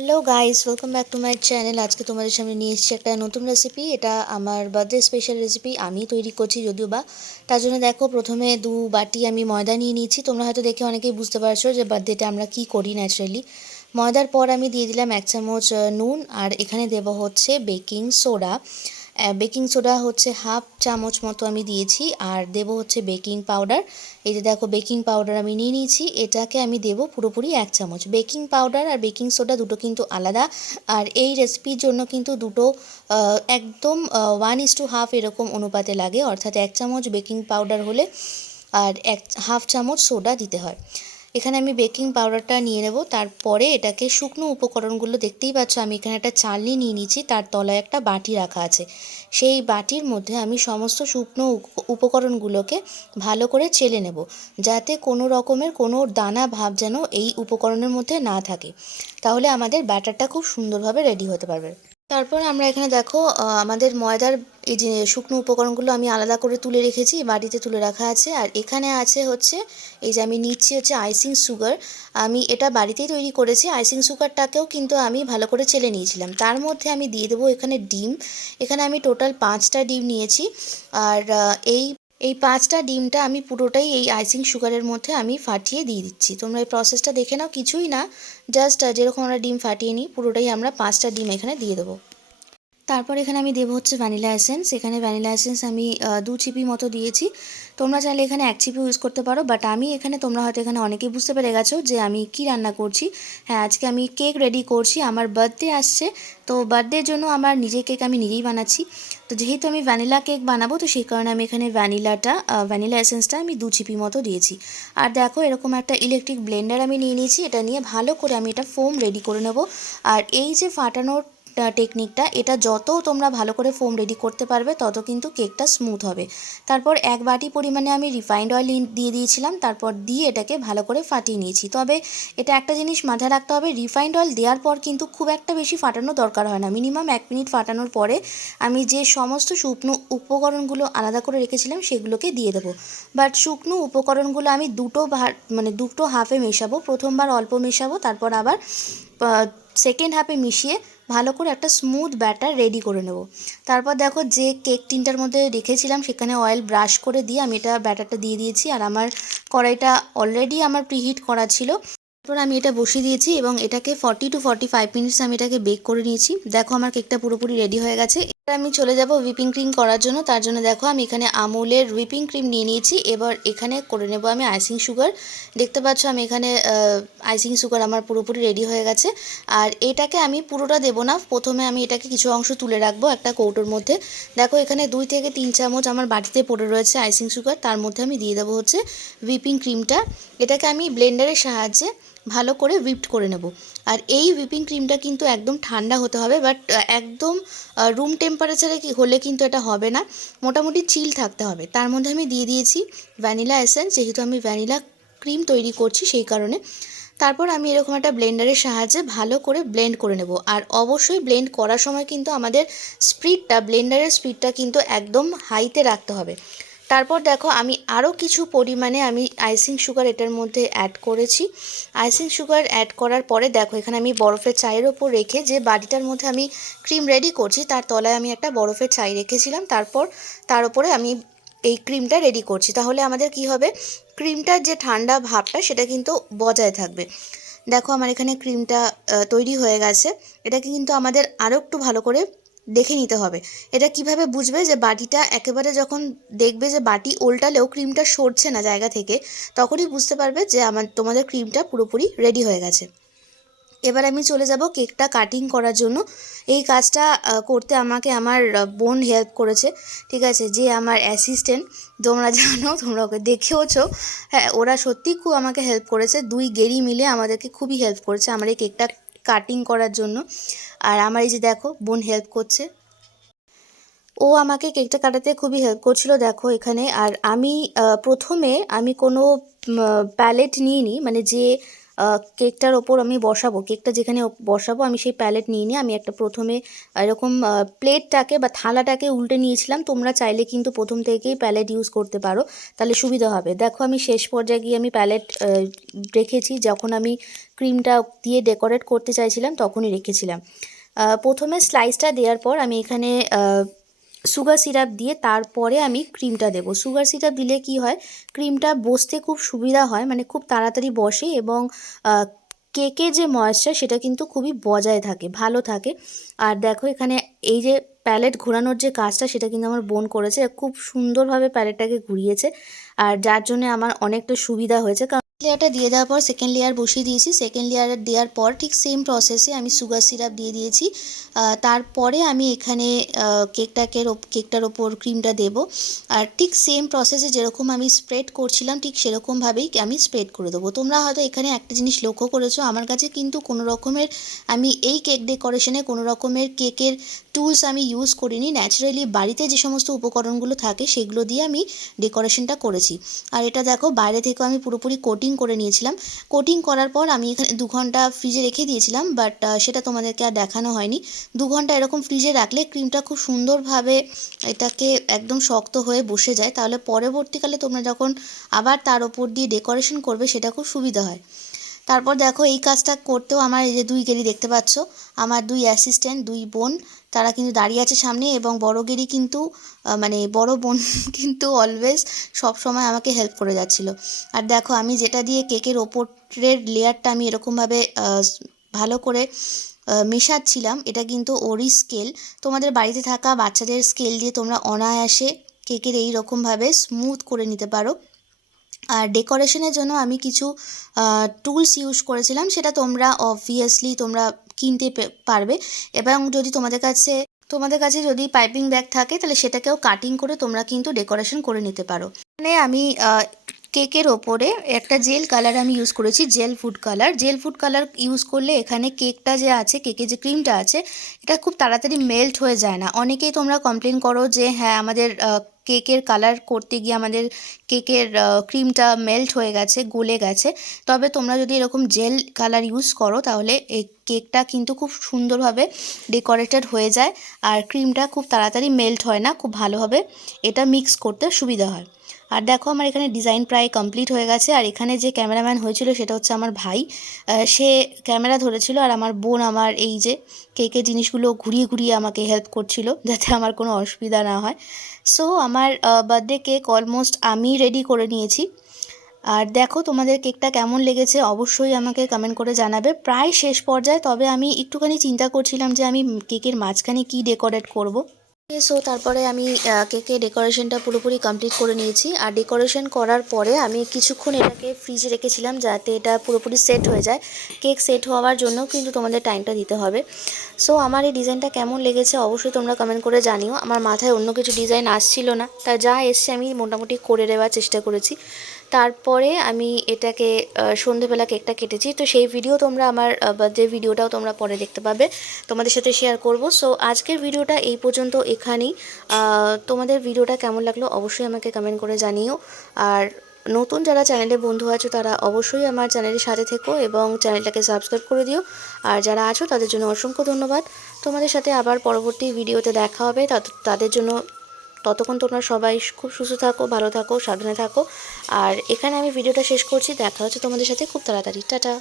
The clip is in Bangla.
Hello guys, welcome back to my channel. আজকে তোমাদের সামনে নিয়ে এসেছি একটা নতুন রেসিপি। এটা আমার বার্থডে স্পেশাল রেসিপি, আমি তৈরি করছি যদিও বা। তার জন্য দেখো, প্রথমে 2 বাটি আমি ময়দা নিয়ে নিয়েছি। তোমরা হয়তো দেখে অনেকেই বুঝতে পারছো যে বার্থডেটা আমরা কি করি ন্যাচারালি। ময়দার পর আমি দিয়ে দিলাম 1 চামচ নুন, আর এখানে দেবো হচ্ছে বেকিং সোডা। বেকিং সোডা হচ্ছে 1/2 চামচ মতো আমি দিয়েছি, আর দেবো হচ্ছে বেকিং পাউডার। এই যে দেখো, বেকিং পাউডার আমি নিয়ে নিয়েছি, এটাকে আমি দেবো পুরোপুরি 1 চামচ। বেকিং পাউডার আর বেকিং সোডা দুটো কিন্তু আলাদা, আর এই রেসিপির জন্য কিন্তু দুটো একদম 1:1/2 এরকম অনুপাতে লাগে, অর্থাৎ 1 চামচ বেকিং পাউডার হলে আর 1/2 চামচ সোডা দিতে হয়। এখানে আমি বেকিং পাউডারটা নিয়ে নেব। তারপরে এটাকে শুকনো উপকরণগুলো দেখতেই পাচ্ছ, আমি এখানে একটা চালনি নিয়ে নিয়েছি, তার তলায় একটা বাটি রাখা আছে। সেই বাটির মধ্যে আমি সমস্ত শুকনো উপকরণগুলোকে ভালো করে চেলে নেব, যাতে কোনো রকমের কোনো দানা ভাব যেন এই উপকরণের মধ্যে না থাকে। তাহলে আমাদের ব্যাটারটা খুব সুন্দরভাবে রেডি হতে পারবে। তারপর আমরা এখানে দেখো, আমাদের ময়দার এই যে শুকনো উপকরণগুলো আমি আলাদা করে তুলে রেখেছি, বাটিতে তুলে রাখা আছে। আর এখানে আছে হচ্ছে, এই যে আমি নিচ্ছি হচ্ছে আইসিং সুগার। আমি এটা বাড়িতেই তৈরি করেছি। আইসিং সুগারটাকেও কিন্তু আমি ভালো করে চেলে নিয়েছিলাম। তার মধ্যে আমি দিয়ে দেবো এখানে ডিম। এখানে আমি টোটাল 5টা ডিম নিয়েছি। আর এই 5টা ডিমটা আমি পুরোটাই এই আইসিং সুগারের মধ্যে আমি ফাটিয়ে দিয়ে দিচ্ছি। তোমরা এই প্রসেসটা দেখে নাও, কিছুই না, জাস্ট যেরকম আমরা ডিম ফাটিয়ে নিই, পুরোটাই আমরা 5টা ডিম এখানে দিয়ে দেবো। তারপর এখানে আমি দেবো হচ্ছে ভ্যানিলা এসেন্স। এখানে ভ্যানিলা এসেন্স আমি 2 চিপি মতো দিয়েছি। তোমরা চাইলে এখানে 1 চিপি ইউজ করতে পারো, বাট আমি এখানে, তোমরা হয়তো এখানে অনেকেই বুঝতে পেরে গেছো যে আমি কি রান্না করছি। হ্যাঁ, আজকে আমি কেক রেডি করছি, আমার বার্থডে আসছে। তো বার্থডের জন্য আমার নিজের কেক আমি নিজেই বানাচ্ছি। তো যেহেতু আমি ভ্যানিলা কেক বানাবো, তো সেই কারণে আমি এখানে ভ্যানিলা এসেন্সটা আমি 2 চিপি মতো দিয়েছি। আর দেখো, এরকম একটা ইলেকট্রিক ব্লেন্ডার আমি নিয়ে নিয়েছি। এটা নিয়ে ভালো করে আমি এটা ফোম রেডি করে নেব। আর এই যে ফাটানোর টেকনিকটা, এটা যত তোমরা ভালো করে ফোম রেডি করতে পারবে, তত কিন্তু কেকটা স্মুথ হবে। তারপর 1 বাটি পরিমাণে আমি রিফাইন্ড অয়েল দিয়ে দিয়েছিলাম, তারপর দিয়ে এটাকে ভালো করে ফাটিয়ে নিয়েছি। তবে এটা একটা জিনিস মাথায় রাখতে হবে, রিফাইন্ড অয়েল দেওয়ার পর কিন্তু খুব একটা বেশি ফাটানোর দরকার হয় না। মিনিমাম 1 মিনিট ফাটানোর পরে আমি যে সমস্ত শুকনো উপকরণগুলো আলাদা করে রেখেছিলাম সেগুলোকে দিয়ে দেবো। বাট শুকনো উপকরণগুলো আমি দুটো হাফে মেশাবো। প্রথমবার অল্প মেশাবো, তারপর আবার সেকেন্ড হাফে মিশিয়ে ভালো করে একটা স্মুথ ব্যাটার রেডি করে নেব। তারপর দেখো, যে কেক টিনটার মধ্যে রেখেছিলাম সেখানে অয়েল ব্রাশ করে দিয়ে আমি এটা ব্যাটারটা দিয়ে দিয়েছি। আর আমার কড়াইটা অলরেডি আমার প্রিহিট করা ছিল। তারপর আমি এটা বসিয়ে দিয়েছি এবং এটাকে 40 to 45 মিনিটস আমি এটাকে বেক করে নিয়েছি। দেখো, আমার কেকটা পুরোপুরি রেডি হয়ে গেছে। এবার আমি চলে যাব হুইপিং ক্রিম করার জন্য। তার জন্য দেখো, আমি এখানে আমুলের হুইপিং ক্রিম নিয়ে নিয়েছি। এবার এখানে করে নেব আমি আইসিং সুগার। দেখতে পাচ্ছ, আমি এখানে আইসিং সুগার আমার পুরোপুরি রেডি হয়ে গেছে। আর এটাকে আমি পুরোটা দেবো না, প্রথমে আমি এটাকে কিছু অংশ তুলে রাখবো একটা কৌটোর মধ্যে। দেখো, এখানে 2 থেকে 3 চামচ আমার বাটিতে পড়ে রয়েছে আইসিং সুগার। তার মধ্যে আমি দিয়ে দেবো হচ্ছে হুইপিং ক্রিমটা। এটাকে আমি ব্লেন্ডারের সাহায্যে ভালো করে হুইপড করে নেব। আর এই হুইপিং ক্রিমটা কিন্তু একদম ঠান্ডা হতে হবে, বাট একদম রুম টেম্পারেচারে হলে কিন্তু এটা হবে না, মোটামুটি চিল থাকতে হবে। তার মধ্যে আমি দিয়ে দিয়েছি ভ্যানিলা এসেন্স, যেহেতু আমি ভ্যানিলা ক্রিম তৈরি করছি সেই কারণে। তারপর আমি এরকম একটা ব্লেন্ডারের সাহায্যে ভালো করে ব্লেন্ড করে নেব। আর অবশ্যই ব্লেন্ড করার সময় কিন্তু আমাদের ব্লেন্ডারের স্পিডটা কিন্তু একদম হাইতে রাখতে হবে। তারপর দেখো, আমি আরও কিছু পরিমাণে আমি আইসিং সুগার এটার মধ্যে অ্যাড করেছি। আইসিং সুগার অ্যাড করার পরে দেখো, এখানে আমি বরফের চায়ের ওপর রেখে, যে বাটিটার মধ্যে আমি ক্রিম রেডি করছি তার তলায় আমি একটা বরফের চাই রেখেছিলাম। তারপর তার উপরে আমি এই ক্রিমটা রেডি করছি। তাহলে আমাদের কি হবে, ক্রিমটার যে ঠান্ডা ভাবটা সেটা কিন্তু বজায় থাকবে। দেখো, আমার এখানে ক্রিমটা তৈরি হয়ে গেছে। এটাকে কিন্তু আমাদের আরও একটু ভালো করে দেখে নিতে হবে। এটা কিভাবে বুঝবে যে বাটিটা একেবারে, যখন দেখবে যে বাটি উল্টালেও ক্রিমটা সরছে না জায়গা থেকে, তখনই বুঝতে পারবে যে তোমাদের ক্রিমটা পুরোপুরি রেডি হয়ে গেছে। এবার আমি চলে যাব কেকটা কাটিং করার জন্য। এই কাজটা করতে আমাকে আমার বোন হেল্প করেছে, ঠিক আছে, যে আমার অ্যাসিস্ট্যান্ট। তোমরা জানো, তোমরা ওকে দেখেওছো। হ্যাঁ, ওরা সত্যিই খুব আমাকে হেল্প করেছে। 2 গেরি মিলে আমাদেরকে খুবই হেল্প করেছে আমার এই কেকটা কাটিং করার জন্য। আর আমার এই যে দেখো, বোন হেল্প করছে, ও আমাকে কেকটা কাটাতে খুবই হেল্প করছিল। দেখো এখানে, আর আমি প্রথমে আমি কোনো প্যালেট নিইনি, মানে যে কেকটার ওপর আমি বসাবো, কেকটা যেখানে বসাবো আমি সেই প্যালেট নিয়ে আমি একটা প্রথমে এরকম প্লেটটাকে বা থালাটাকে উল্টে নিয়েছিলাম। তোমরা চাইলে কিন্তু প্রথম থেকেই প্যালেট ইউজ করতে পারো, তাহলে সুবিধা হবে। দেখো আমি শেষ পর্যায়ে গিয়ে আমি প্যালেট রেখেছি, যখন আমি ক্রিমটা দিয়ে ডেকোরেট করতে চাইছিলাম তখনই রেখেছিলাম। প্রথমে স্লাইসটা দেওয়ার পর আমি এখানে সুগার সিরাপ দিয়ে তারপরে আমি ক্রিমটা দেবো। সুগার সিরাপ দিলে কি হয়, ক্রিমটা বসতে খুব সুবিধা হয়, মানে খুব তাড়াতাড়ি বসে এবং কেকের যে ময়েশ্চার সেটা কিন্তু খুবই বজায় থাকে, ভালো থাকে। আর দেখো এখানে এই যে প্যালেট ঘোরানোর যে কাজটা সেটা কিন্তু আমার বোন করেছে, খুব সুন্দরভাবে প্যালেটটাকে ঘুরিয়েছে, আর যার জন্য আমার অনেকটা সুবিধা হয়েছে। লেয়ারটা দিয়ে দেওয়ার পর সেকেন্ড লেয়ার বসিয়ে দিয়েছি। সেকেন্ড লেয়ার দেওয়ার পর ঠিক সেম প্রসেসে আমি সুগার সিরাপ দিয়ে দিয়েছি। তারপরে আমি এখানে কেকটার ওপর ক্রিমটা দেব, আর ঠিক সেম প্রসেসে যেরকম আমি স্প্রেড করছিলাম ঠিক সেরকমভাবেই আমি স্প্রেড করে দেবো। তোমরা হয়তো এখানে একটা জিনিস লক্ষ্য করেছো, আমার কাছে কিন্তু কোনো রকমের আমি এই কেক ডেকোরেশনে কোনো রকমের কেকের টুলস আমি ইউজ করিনি। ন্যাচারালি বাড়িতে যে সমস্ত উপকরণগুলো থাকে সেগুলো দিয়ে আমি ডেকোরেশনটা করেছি। আর এটা দেখো বাইরে থেকেও আমি পুরোপুরি কোটিং করে নিয়েছিলাম। কোটিং করার পর আমি এখানে 2 ঘন্টা ফ্রিজে রেখে দিয়েছিলাম, বাট সেটা তোমাদেরকে আর দেখানো হয়নি। 2 ঘন্টা এরকম ফ্রিজে রাখলে ক্রিমটা খুব সুন্দরভাবে এটাকে একদম শক্ত হয়ে বসে যায়, তাহলে পরবর্তীকালে তোমরা যখন আবার তার ওপর দিয়ে ডেকোরেশন করবে সেটা খুব সুবিধা হয়। তারপর দেখো এই কাজটা করতেও আমার এই যে 2 গেরি দেখতে পাচ্ছ, আমার 2 অ্যাসিস্ট্যান্ট 2 বোন, তারা কিন্তু দাঁড়িয়ে আছে সামনে, এবং বড় গেরি কিন্তু মানে বড় বোন কিন্তু অলওয়েজ সব সময় আমাকে হেল্প করে যাচ্ছিলো। আর দেখো আমি যেটা দিয়ে কেকের ওপরের লেয়ারটা আমি এরকমভাবে ভালো করে মেশাচ্ছিলাম, এটা কিন্তু ওরই স্কেল। তোমাদের বাড়িতে থাকা বাচ্চাদের স্কেল দিয়ে তোমরা অনায়াসে কেকের এই রকমভাবে স্মুথ করে নিতে পারো। আর ডেকোরেশনের জন্য আমি কিছু টুলস ইউজ করেছিলাম, সেটা তোমরা অবভিয়াসলি তোমরা কিনতে পারবে, এবং যদি তোমাদের কাছে যদি পাইপিং ব্যাগ থাকে তাহলে সেটাকেও কাটিং করে তোমরা কিন্তু ডেকোরেশন করে নিতে পারো। মানে আমি কেকের ওপরে একটা জেল কালার আমি ইউজ করেছি, জেল ফুড কালার ইউজ করলে এখানে কেকটা যে আছে, কেকের যে ক্রিমটা আছে এটা খুব তাড়াতাড়ি মেল্ট হয়ে যায় না। অনেকেই তোমরা কমপ্লেন করো যে হ্যাঁ আমাদের কেকের কালার করতে গিয়ে আমাদের কেকের ক্রিমটা মেল্ট হয়ে গেছে, গলে গেছে। তবে তোমরা যদি এরকম জেল কালার ইউজ করো তাহলে এই কেকটা কিন্তু খুব সুন্দরভাবে ডেকোরেটেড হয়ে যায়, আর ক্রিমটা খুব তাড়াতাড়ি মেল্ট হয় না, খুব ভালোভাবে এটা মিক্স করতে সুবিধা হয়। আর দেখো আমার এখানে ডিজাইন প্রায় কমপ্লিট হয়ে গেছে। আর এখানে যে ক্যামেরাম্যান হয়েছিল সেটা হচ্ছে আমার ভাই, সে ক্যামেরা ধরেছিল, আর আমার বোন আমার এই যে কেকের জিনিসগুলো ঘুরিয়ে ঘুরিয়ে আমাকে হেল্প করছিল যাতে আমার কোনো অসুবিধা না হয়। সো আমার বার্থডে কেক অলমোস্ট আমি রেডি করে নিয়েছি। আর দেখো তোমাদের কেকটা কেমন লেগেছে অবশ্যই আমাকে কমেন্ট করে জানাবে। প্রায় শেষ পর্যায়ে, তবে আমি একটুখানি চিন্তা করছিলাম যে আমি কেকের মাঝখানে কী ডেকোরেট করব। সো তারপরে আমি কেকের ডেকোরেশনটা পুরোপুরি কমপ্লিট করে নিয়েছি। আর ডেকোরেশন করার পরে আমি কিছুক্ষণ এটাকে ফ্রিজে রেখেছিলাম যাতে এটা পুরোপুরি সেট হয়ে যায়। কেক সেট হওয়ার জন্য কিন্তু তোমাদের টাইমটা দিতে হবে। সো আমার এই ডিজাইনটা কেমন লেগেছে অবশ্যই তোমরা কমেন্ট করে জানিও। আমার মাথায় অন্য কিছু ডিজাইন আসছিল না, তা যা এসছে আমি মোটামুটি করে দেওয়ার চেষ্টা করেছি। তারপরে আমি এটাকে সন্ধেবেলা কেকটা কেটেছি, তো সেই ভিডিও তোমরা আমার বার্থডে ভিডিওটাও তোমরা পরে দেখতে পাবে, তোমাদের সাথে শেয়ার করব। সো আজকের ভিডিওটা এই পর্যন্ত এখানেই। তোমাদের ভিডিওটা কেমন লাগলো অবশ্যই আমাকে কমেন্ট করে জানিও। আর নতুন যারা চ্যানেলে বন্ধু আছো তারা অবশ্যই আমার চ্যানেলের সাথে থেকো এবং চ্যানেলটাকে সাবস্ক্রাইব করে দিও। আর যারা আছো তাদের জন্য অসংখ্য ধন্যবাদ। তোমাদের সাথে আবার পরবর্তী ভিডিওতে দেখা হবে, তাদের জন্য ততক্ষণ তোমরা সবাই খুব সুস্থ থাকো, ভালো থাকো, সাবধানে থাকো। আর এখানে আমি ভিডিওটা শেষ করছি, দেখা হচ্ছে তোমাদের সাথে খুব তাড়াতাড়ি। টাটা।